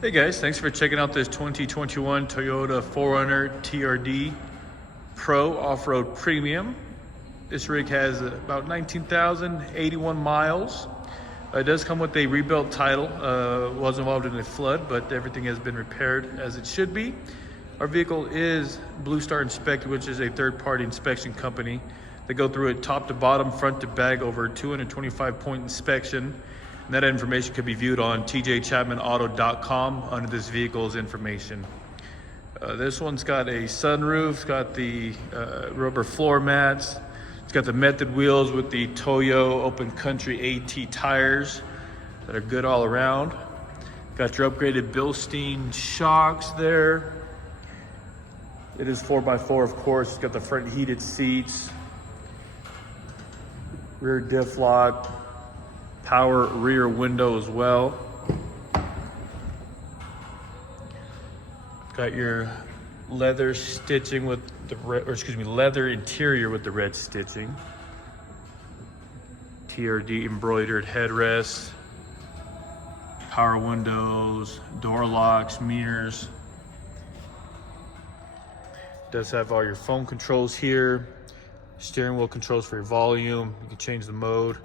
Hey guys, thanks for checking out this 2021 Toyota 4Runner TRD Pro Off-Road Premium. This rig has about 19,081 miles. It does come with a rebuilt title. Was involved in a flood, but everything has been repaired as it should be. Our vehicle is Blue Star Inspected, which is a third-party inspection company. They go through it top to bottom, front to back, over 225-point inspection. And that information can be viewed on tjchapmanauto.com under this vehicle's information. This one's got a sunroof, it's got the rubber floor mats, it's got the method wheels with the Toyo Open Country AT tires that are good all around. Got your upgraded Bilstein shocks there. It is 4x4, of course. It's got the front heated seats, rear diff lock, power rear window as well. Got your leather stitching with the red, or excuse me, leather interior with the red stitching. TRD embroidered headrests, power windows, door locks, mirrors. Does have all your phone controls here, steering wheel controls for your volume. You can change the mode.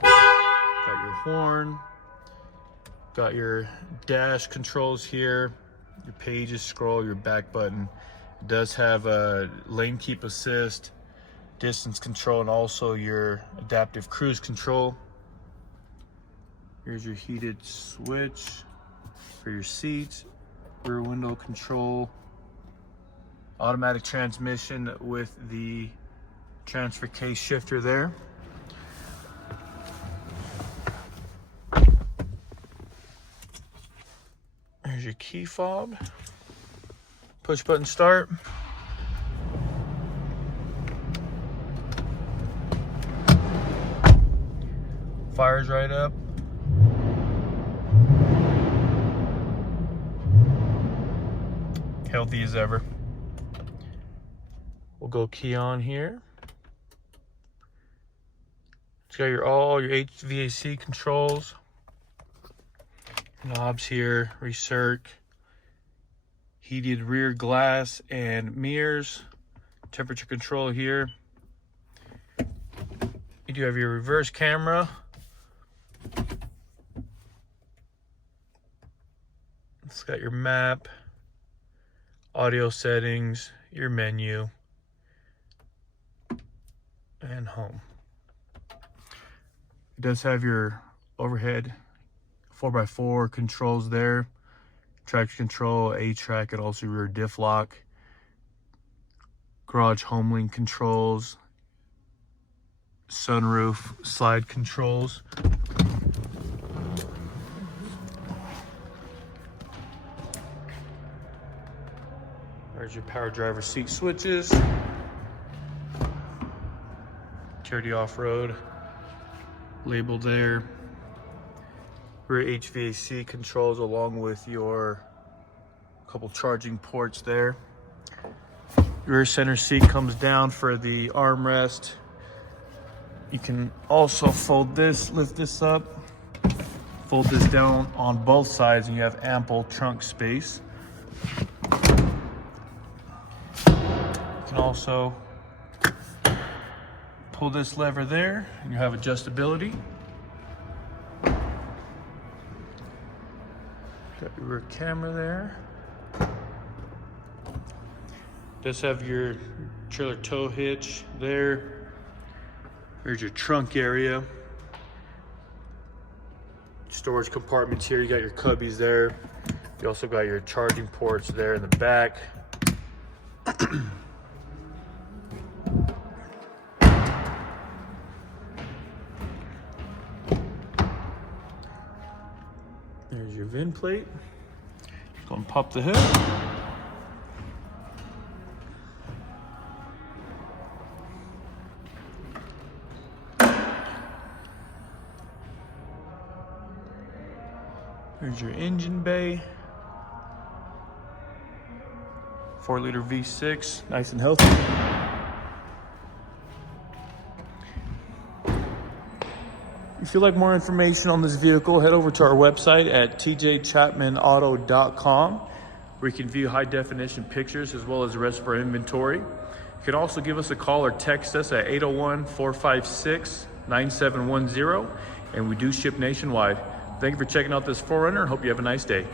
Got your horn, got your dash controls here, your pages, scroll, your back button. It does have a lane keep assist, distance control, and also your adaptive cruise control. Here's your heated switch for your seats, rear window control, automatic transmission with the transfer case shifter there. There's your key fob, push button start. Fires right up. Healthy as ever. We'll go key on here. It's got all your HVAC controls. Knobs here, recirc, heated rear glass and mirrors, temperature control here. You do have your reverse camera. It's got your map, audio settings, your menu, and home. It does have your overhead 4x4 controls there, traction control, A-track, and also rear diff lock, garage home link controls, sunroof slide controls. There's your power driver seat switches, TRD off-road labeled there. Rear HVAC controls along with your couple charging ports there. Rear center seat comes down for the armrest. You can also fold this, lift this up, fold this down on both sides, and you have ample trunk space. You can also pull this lever there and you have adjustability. Got your rear camera there. Does have your trailer tow hitch there. Here's your trunk area. Storage compartments here. You got your cubbies there. You also got your charging ports there in the back. There's your VIN plate. Go and pop the hood. There's your engine bay. 4-liter V6, nice and healthy. If you'd like more information on this vehicle, head over to our website at tjchapmanauto.com, where you can view high definition pictures as well as the rest of our inventory. You can also give us a call or text us at 801-456-9710, and we do ship nationwide. Thank you for checking out this 4Runner. Hope you have a nice day.